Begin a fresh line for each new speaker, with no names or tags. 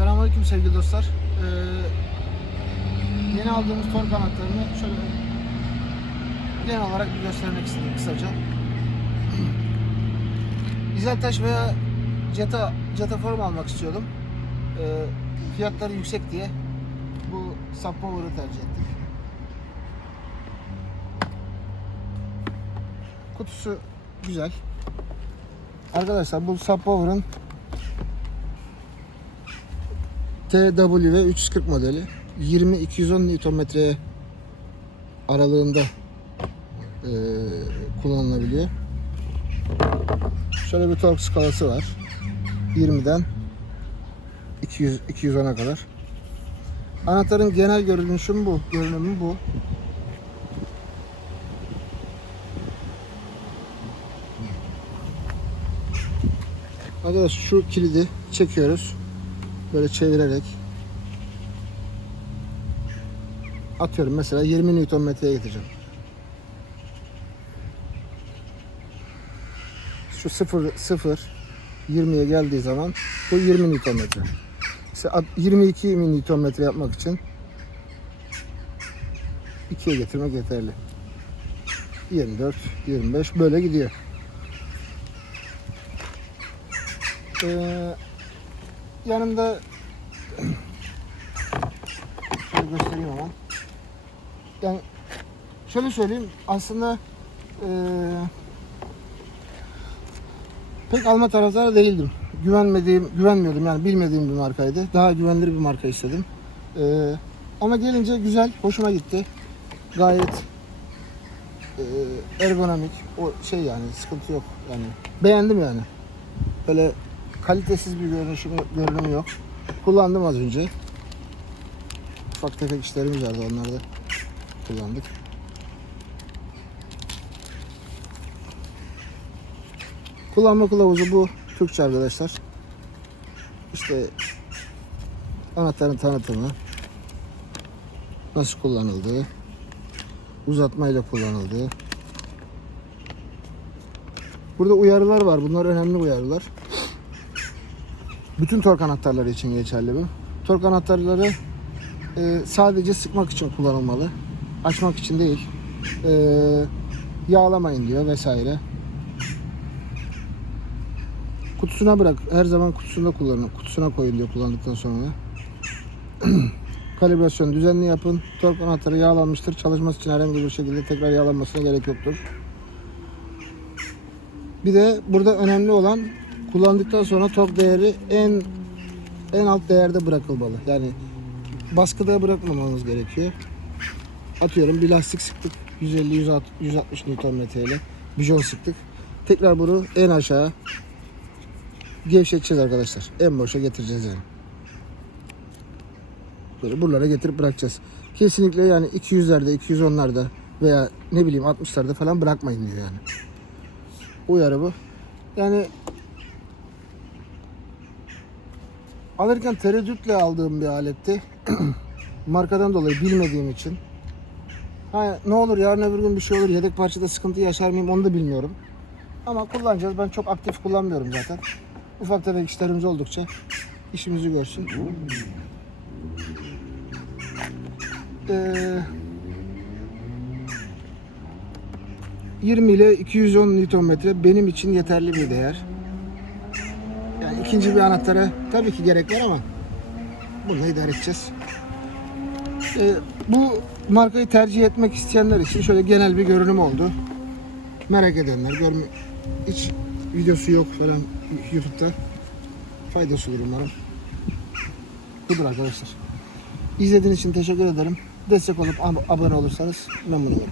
Selamünaleyküm sevgili dostlar. Ee, yeni aldığımız tork anahtarını şöyle genel olarak bir göstermek istedim kısaca. Dizeltaş veya Jetta, Jetta form almak istiyordum. Ee, fiyatları yüksek diye bu Subpower'ı tercih ettik. Kutusu güzel. Arkadaşlar bu Subpower'ın TW 340 modeli 20-210 Nm'ye aralığında e, kullanılabiliyor. Şöyle bir tork skalası var. 20'den 200 210'a kadar. Anahtarın genel görünüşü bu. Görünümü bu. Arkadaş şu kilidi çekiyoruz. Böyle çevirerek atıyorum mesela 20 Nm'ye getireceğim. Şu 0 0 20'ye geldiği zaman bu 20 Nm. At- 22 Nm yapmak için 2'ye getirmek yeterli. 24, 25 böyle gidiyor. Ee, yanında şöyle göstereyim ama. Yani şöyle söyleyeyim aslında eee, pek alma taraftarı değildim. Güvenmediğim, güvenmiyordum yani bilmediğim bir markaydı. Daha güvenilir bir marka istedim. Eee, ama gelince güzel, hoşuma gitti. Gayet eee, ergonomik, o şey yani sıkıntı yok yani. Beğendim yani. Böyle kalitesiz bir görünüşü, görünümü yok. Kullandım az önce. Ufak tefek işlerimiz vardı onları da kullandık. Kullanma kılavuzu bu. Türkçe arkadaşlar. İşte anahtarın tanıtımı, nasıl kullanıldığı, uzatmayla kullanıldığı. Burada uyarılar var. Bunlar önemli uyarılar. Bütün tork anahtarları için geçerli bu. Tork anahtarları e, sadece sıkmak için kullanılmalı. Açmak için değil. E, yağlamayın diyor vesaire. Kutusuna bırak. Her zaman kutusunda kullanın. Kutusuna koyun diyor kullandıktan sonra. Kalibrasyon düzenli yapın. Tork anahtarı yağlanmıştır. Çalışması için herhangi bir şekilde tekrar yağlanmasına gerek yoktur. Bir de burada önemli olan kullandıktan sonra tork değeri en en alt değerde bırakılmalı. Yani baskıda bırakmamamız gerekiyor. Atıyorum bir lastik sıktık 150 160 Nm ile bijon sıktık. Tekrar bunu en aşağı gevşeteceğiz arkadaşlar. En boşa getireceğiz yani. Böyle buralara getirip bırakacağız. Kesinlikle yani 200'lerde, 210'larda veya ne bileyim 60'larda falan bırakmayın diyor yani. Uyarı bu. Yani alırken tereddütle aldığım bir aletti. Markadan dolayı bilmediğim için. Ha, ne olur yarın öbür gün bir şey olur yedek parçada sıkıntı yaşar mıyım onu da bilmiyorum. Ama kullanacağız. Ben çok aktif kullanmıyorum zaten. Ufak tefek işlerimiz oldukça işimizi görsün. Ee, 20 ile 210 Nm benim için yeterli bir değer. İkinci bir anahtara tabii ki gerek var ama bunu idare edeceğiz. Ee, bu markayı tercih etmek isteyenler için şöyle genel bir görünüm oldu. Merak edenler, görme hiç videosu yok falan YouTube'da. Faydası olur umarım. Budur arkadaşlar. İzlediğiniz için teşekkür ederim. Destek olup ab- abone olursanız memnun olurum.